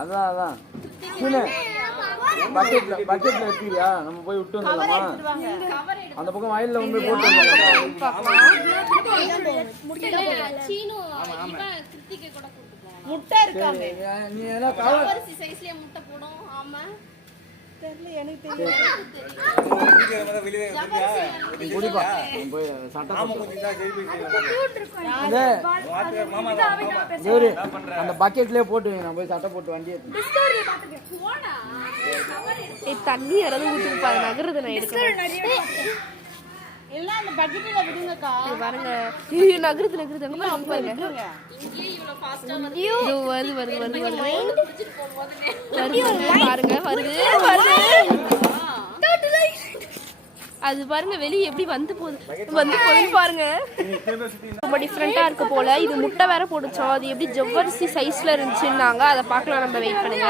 அதான் அதான் பக்கெட்ல எடுத்துக்கிறியா? நம்ம போய் விட்டு வந்துடலாமா? அந்த பக்கம் வயல்ல வந்து போட்டு முட்டை இருக்காங்க. நீ என்ன கவர் சைஸ்லயே முட்டை போடும். ஆமா தெரியல, எனக்கு அந்த பக்கெட்லயே போட்டு நான் போய் சட்டை போட்டு வண்டியை தண்ணி யாராவது ஊற்றிருப்பாரு நகருது. நான் எடுக்கிறேன் எல்லாம் அந்த பக்கெட்ல விடுங்கக்கா. பாருங்க நகருது நகருது அங்க பாருங்க. வருது வருது வருது வருது பாருங்க வருது வருது. அது பாருங்க வெளியே எப்படி வந்து போகுதுன்னு பாருங்க. ரொம்ப டிஃப்ரெண்டா இருக்கு போல. இது முட்டை வேற போட்டுச்சோம். அது எப்படி ஜவ்வரிசி சைஸ்ல இருந்துச்சுன்னாங்க. அதை பார்க்கலாம், நம்ம வெயிட் பண்ணுங்க.